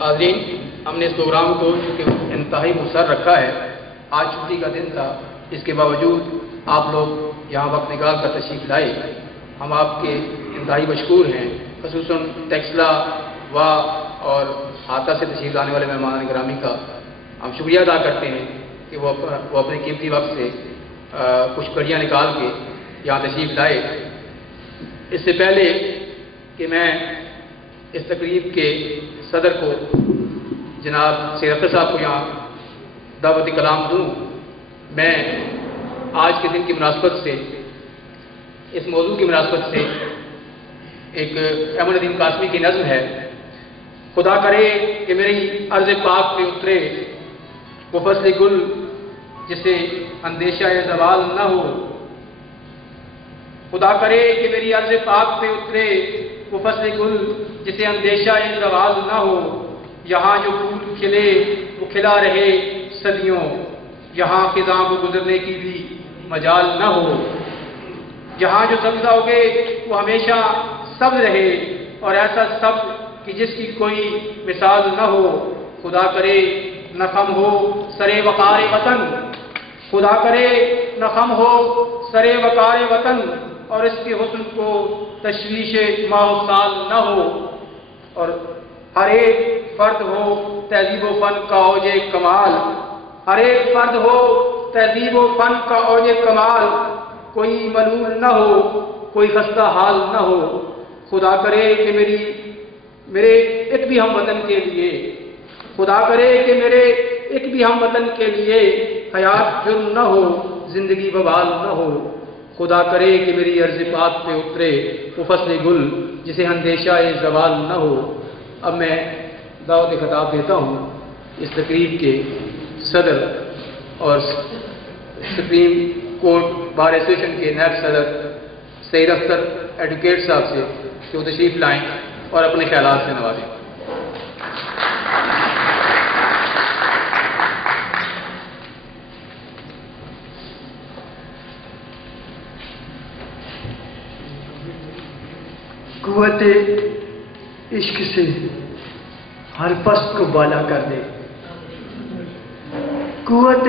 حاضرین، ہم نے اس پروگرام کو چونکہ انتہائی مصر رکھا ہے، آج چھٹی کا دن تھا، اس کے باوجود آپ لوگ یہاں وقت نکال کر تشریف لائے، ہم آپ کے انتہائی مشکور ہیں۔ خصوصاً ٹیکسلا اور ہاتھا سے تشریف لانے والے مہمان گرامی کا ہم شکریہ ادا کرتے ہیں کہ وہ اپنے قیمتی وقت سے کچھ کڑیاں نکال کے یہاں تشریف لائے۔ اس سے پہلے کہ میں اس تقریب کے صدر کو جناب سید اختر صاحب کو یہاں دعوت کلام دوں، میں آج کے دن کی مناسبت سے، اس موضوع کی مناسبت سے ایک احمد ندیم قاسمی کی نظم ہے: خدا کرے کہ میری عرض پاک پہ اترے وہ فصل گل جسے اندیشہ زوال نہ ہو، خدا کرے کہ میری عرض پاک پہ اترے وہ فصل گل جسے اندیشہ زوال نہ ہو، یہاں جو پھول کھلے وہ کھلا رہے صدیوں، یہاں خزاں کو گزرنے کی بھی مجال نہ ہو، یہاں جو سبزہ اگے وہ ہمیشہ سبز رہے اور ایسا سبز کہ جس کی کوئی مثال نہ ہو، خدا کرے نہ خم ہو سرے وقار وطن، خدا کرے نہ خم ہو سرے وقار وطن، اور اس کے حسن کو تشویش ماہ و سال نہ ہو، اور ہر ایک فرد ہو تہذیب و فن کا اوج کمال، ہر ایک فرد ہو تہذیب و فن کا اوج کمال، کوئی ملول نہ ہو کوئی خستہ حال نہ ہو، خدا کرے کہ میرے ایک بھی ہم وطن کے لیے، خدا کرے کہ میرے ایک بھی ہم وطن کے لیے حیات جرم نہ ہو زندگی بوال نہ ہو، خدا کرے کہ میری عرض پاک پہ اترے وہ فصل گل جسے اندیشہ زوال نہ ہو۔ اب میں دعوت خطاب دیتا ہوں اس تقریب کے صدر اور سپریم کورٹ بار ایسوسیشن کے نائب صدر سید اختر ایڈوکیٹ صاحب سے کہ وہ تشریف لائیں اور اپنے خیالات سے نوازیں۔ قوت عشق سے ہر پست کو بالا کر دے، قوت